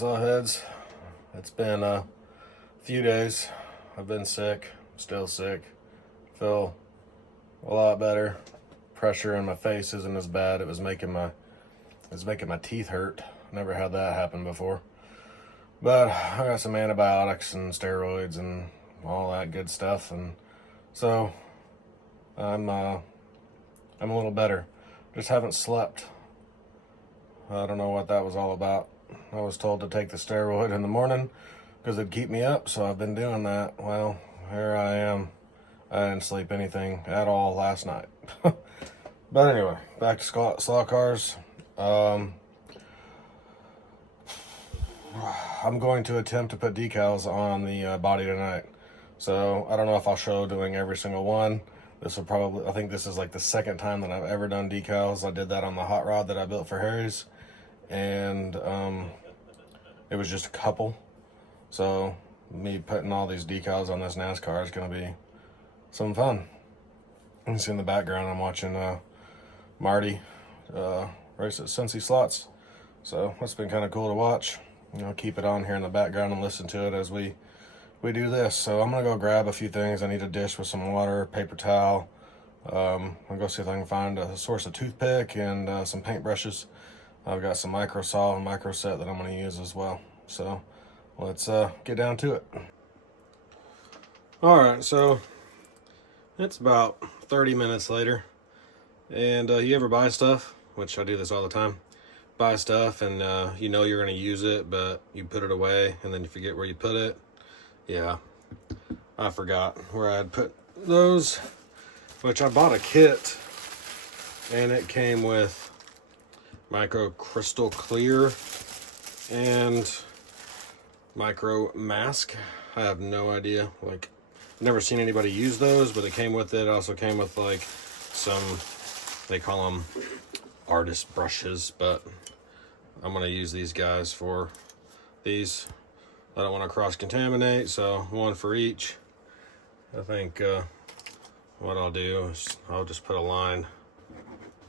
saw heads. It's been a few days. I've been sick, still sick. Feel a lot better. Pressure in my face isn't as bad. It was making my teeth hurt. Never had that happen before. But I got some antibiotics and steroids and all that good stuff, and so I'm a little better. Just haven't slept. I don't know what that was all about. I was told to take the steroid in the morning because it'd keep me up, so I've been doing that. Well, here I am. I didn't sleep anything at all last night. But anyway, back to slot cars. I'm going to attempt to put decals on the body tonight. So I don't know if I'll show doing every single one. This will probably, I think this is like the second time that I've ever done decals. I did that on the hot rod that I built for Harry's, and it was just a couple. So me putting all these decals on this NASCAR is going to be some fun. You can see in the background I'm watching Marty race at Cincy Slots. So that's been kind of cool to watch. You know, keep it on here in the background and listen to it as we do this. So I'm gonna go grab a few things. I need a dish with some water, paper towel. I'll go see if I can find a source of toothpick and some paintbrushes. I've got some micro saw and micro set that I'm gonna use as well. So let's get down to it. All right, so it's about 30 minutes later, and you ever buy stuff, which I do this all the time. Buy stuff and you know you're going to use it, but you put it away and then you forget where you put it. Yeah, I forgot where I'd put those, which I bought a kit and it came with micro crystal clear and micro mask. I have no idea, like never seen anybody use those, but it came with it. It also came with like some, they call them artist brushes, but I'm going to use these guys for these. I don't want to cross-contaminate, so one for each. I think what I'll do is I'll just put a line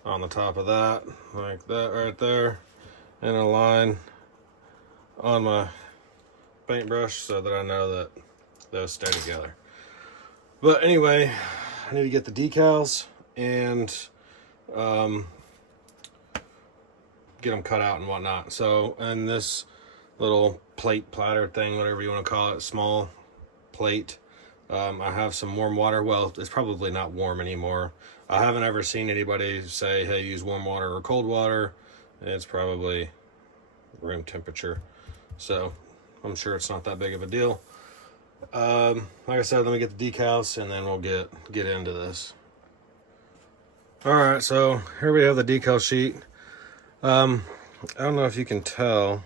on the top of that, like that right there, and a line on my paintbrush so that I know that those stay together. But anyway, I need to get the decals and get them cut out and whatnot. So, and this little plate platter thing, whatever you want to call it, small plate, I have some warm water. Well, it's probably not warm anymore. I haven't ever seen anybody say, hey, use warm water or cold water. It's probably room temperature, so I'm sure it's not that big of a deal. Like I said, let me get the decals and then we'll get into this. All right, so here we have the decal sheet. I don't know if you can tell.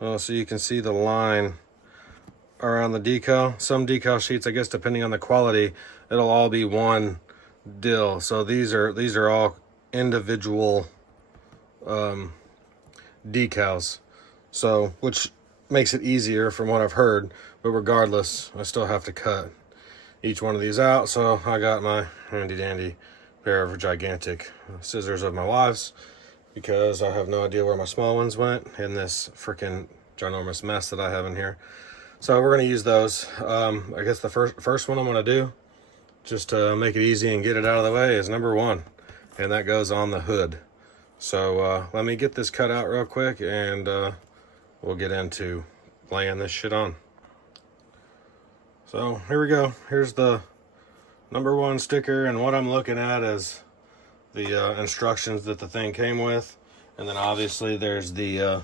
So you can see the line around the decal. Some decal sheets, I guess, depending on the quality, it'll all be one deal. So these are all individual decals. So which makes it easier from what I've heard. But regardless, I still have to cut each one of these out. So I got my handy dandy pair of gigantic scissors of my wife's, because I have no idea where my small ones went in this freaking ginormous mess that I have in here. So we're going to use those. I guess the first one I'm going to do, just to make it easy and get it out of the way, is number 1. And that goes on the hood. So let me get this cut out real quick and we'll get into laying this shit on. So here we go. Here's the number 1 sticker, and what I'm looking at is the instructions that the thing came with, and then obviously there's the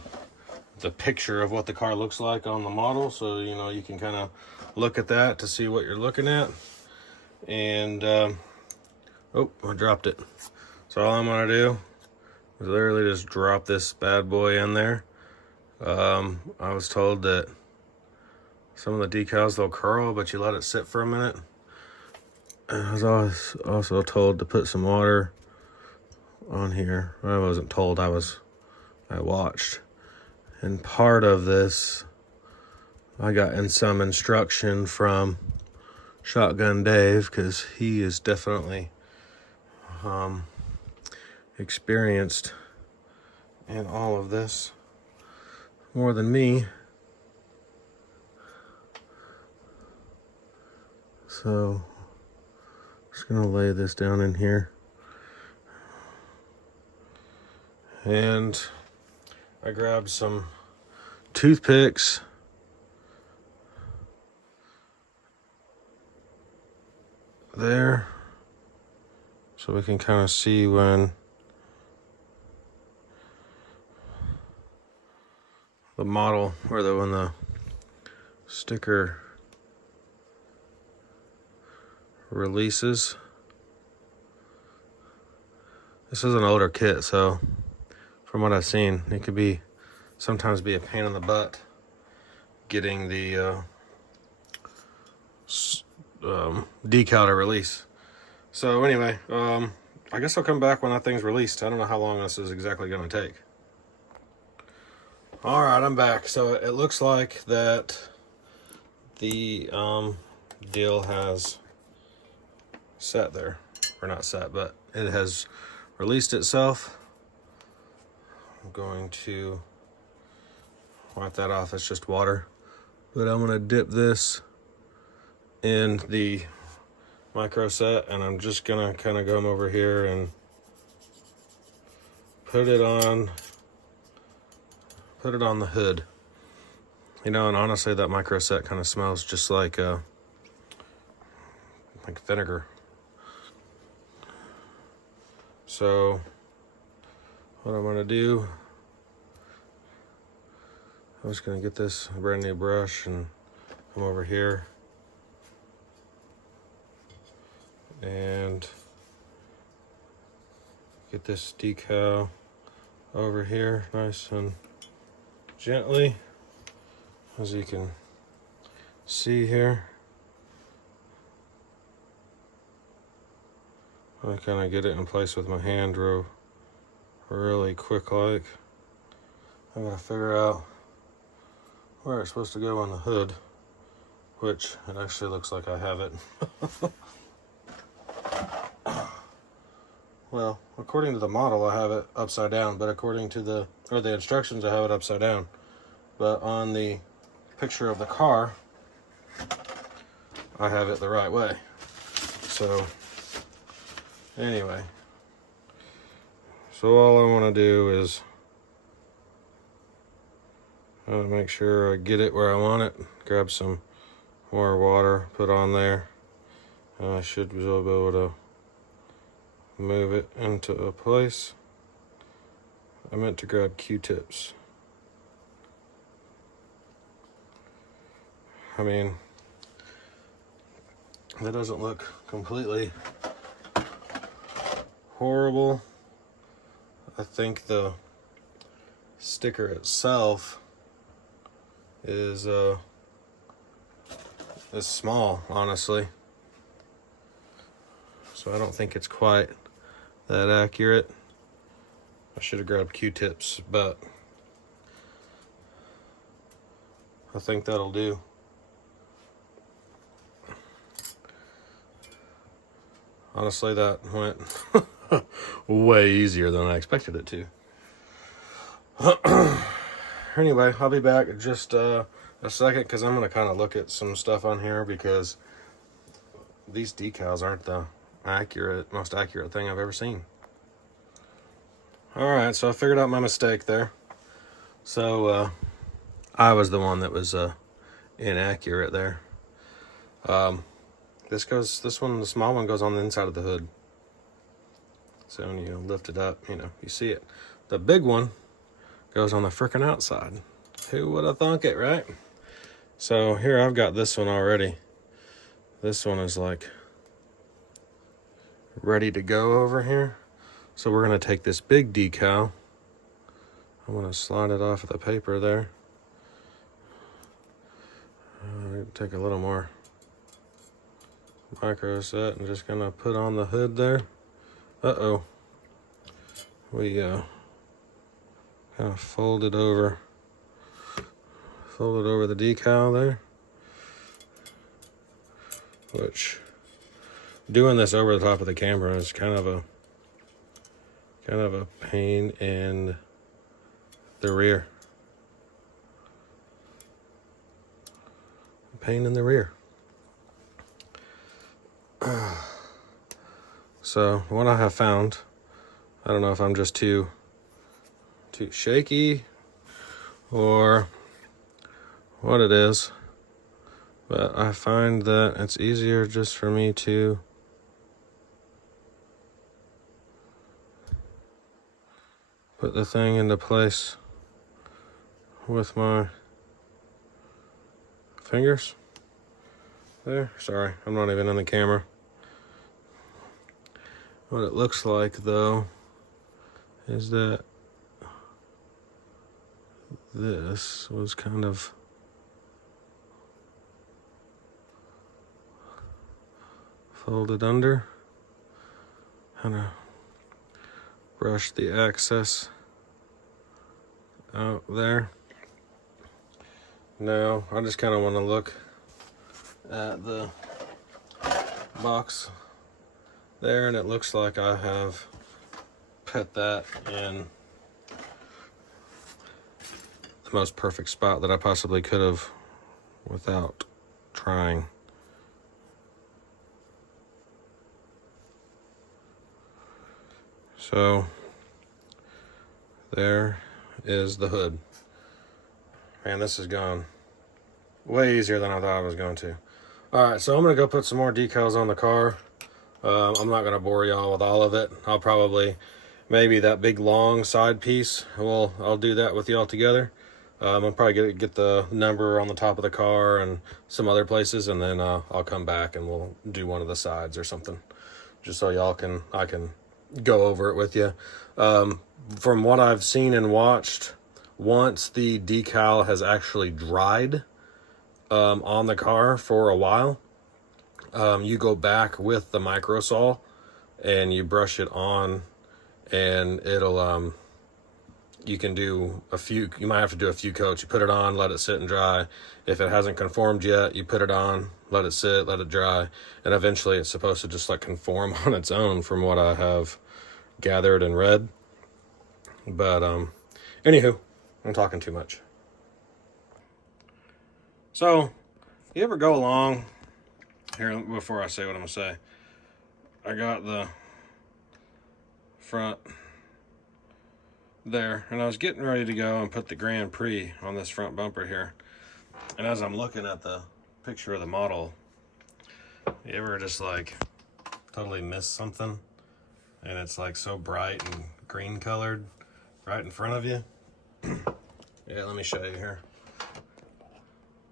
picture of what the car looks like on the model, so you know you can kind of look at that to see what you're looking at. And oh, I dropped it. So all I'm gonna do is literally just drop this bad boy in there. I was told that some of the decals, they'll curl, but you let it sit for a minute. I was also told to put some water on here. I wasn't told, I watched. And part of this, I got in some instruction from Shotgun Dave, because he is definitely experienced in all of this. more than me. So just gonna lay this down in here. And I grabbed some toothpicks. There. So we can kind of see when the model, or when the sticker releases. This is an older kit, so from what I've seen, it could sometimes be a pain in the butt getting the decal to release. So anyway, I guess I'll come back when that thing's released. I don't know how long this is exactly going to take. All right, I'm back. So it looks like that the deal has set there, or not set, but it has released itself. I'm going to wipe that off. It's just water, but I'm going to dip this in the micro set, and I'm just gonna kind of come over here and put it on the hood. You know, and honestly, that micro set kind of smells just like vinegar. So what I'm gonna do, I'm just gonna get this brand new brush and come over here and get this decal over here nice and gently, as you can see here. I kind of get it in place with my hand really quick like. I gotta figure out where it's supposed to go on the hood, which it actually looks like I have it. Well, according to the model, I have it upside down, but according to the instructions, I have it upside down. But on the picture of the car, I have it the right way. So, anyway. So all I want to do is make sure I get it where I want it. Grab some more water, put on there. I should be able to move it into a place. I meant to grab Q-tips. I mean, that doesn't look completely horrible. I think the sticker itself is small, honestly. So I don't think it's quite that accurate. I should have grabbed Q-tips, but I think that'll do. Honestly, that went way easier than I expected it to. Anyway, I'll be back in just a second, because I'm going to kind of look at some stuff on here, because these decals aren't the most accurate thing I've ever seen. Alright, so I figured out my mistake there. So I was the one that was inaccurate there. This one, the small one, goes on the inside of the hood. So when you lift it up, you see it. The big one goes on the frickin' outside. Who would have thunk it, right? So here I've got this one already. This one is like ready to go over here. So we're gonna take this big decal. I'm gonna slide it off of the paper there. Take a little more micro set and just gonna put on the hood there. Uh-oh. We kind of folded over the decal there, which, doing this over the top of the camera is kind of a pain in the rear. pain in the rear. So what I have found, I don't know if I'm just too shaky or what it is, but I find that it's easier just for me to put the thing into place with my fingers. There, sorry, I'm not even in the camera. What it looks like though is that this was kind of folded under. Kind of brush the excess out there. Now I just kind of want to look at the box there, and it looks like I have put that in the most perfect spot that I possibly could have without trying. So there is the hood. Man, this has gone way easier than I thought I was going to. All right, so I'm gonna go put some more decals on the car. I'm not gonna bore y'all with all of it. I'll probably, maybe that big long side piece, I'll do that with y'all together. I'll probably get the number on the top of the car and some other places, and then I'll come back and we'll do one of the sides or something, just so I can go over it with you. From what I've seen and watched, once the decal has actually dried on the car for a while, you go back with the micro saw and you brush it on, and it'll you can do you might have to do a few coats. You put it on, let it sit and dry. If it hasn't conformed yet, you put it on, let it sit, let it dry, and eventually it's supposed to just like conform on its own, from what I have gathered and read. But anywho, I'm talking too much. So you ever go along here, before I say what I'm gonna say, I got the front there, and I was getting ready to go and put the Grand Prix on this front bumper here, and as I'm looking at the picture of the model, you ever just like totally miss something and it's like so bright and green colored right in front of you? Yeah, let me show you here.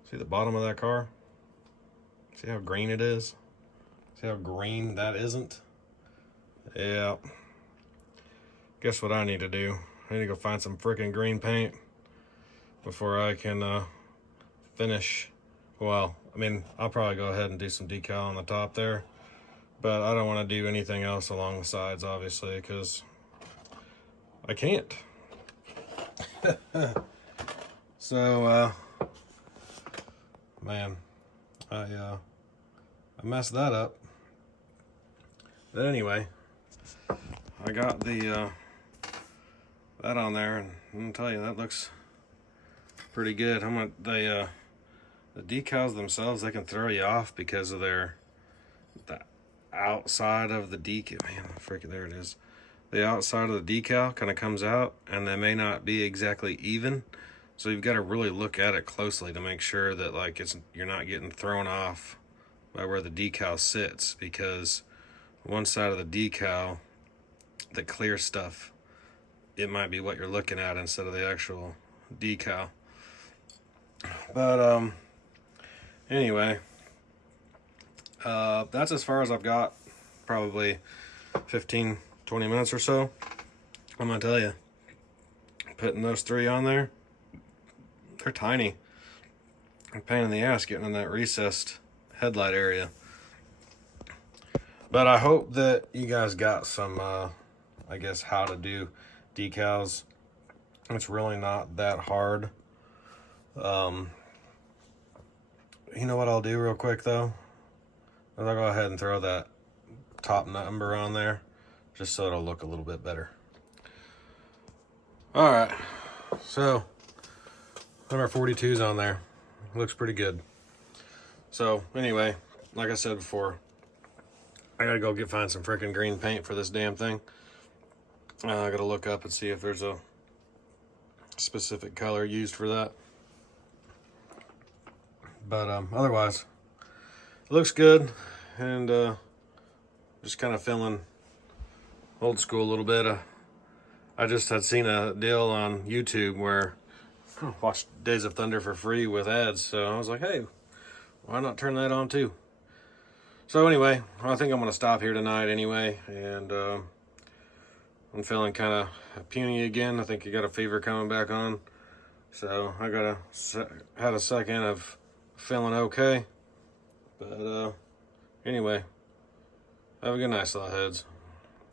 See the bottom of that car? See how green it is? See how green that isn't? Yeah. Guess what I need to do? I need to go find some freaking green paint before I can finish. Well, I mean, I'll probably go ahead and do some decal on the top there, but I don't want to do anything else along the sides, obviously, because I can't. So, man, I messed that up. But anyway, I got the that on there, and I'm gonna tell you, that looks pretty good. The decals themselves, they can throw you off because of the outside of the decal. Man, freaking, there it is. The outside of the decal kind of comes out, and they may not be exactly even. So you've got to really look at it closely to make sure that like you're not getting thrown off by where the decal sits, because one side of the decal, the clear stuff, it might be what you're looking at instead of the actual decal. But anyway, that's as far as I've got. Probably 15-20 minutes or so. I'm gonna tell you, putting those three on there, they're tiny. A pain in the ass getting in that recessed headlight area. But I hope that you guys got some I guess how to do decals. It's really not that hard. You know what I'll do real quick though? I'll go ahead and throw that top number on there just so it'll look a little bit better. All right, so number 42's on there. Looks pretty good. So anyway, like I said before, I gotta go find some freaking green paint for this damn thing. I gotta look up and see if there's a specific color used for that. But otherwise, it looks good, and just kind of feeling old school a little bit. I just had seen a deal on YouTube where watched Days of Thunder for free with ads, so I was like, hey, why not turn that on too? So anyway, I think I'm gonna stop here tonight anyway, and I'm feeling kind of puny again. I think you got a fever coming back on, so I had a second of feeling okay. But anyway, have a good night, Slowheads.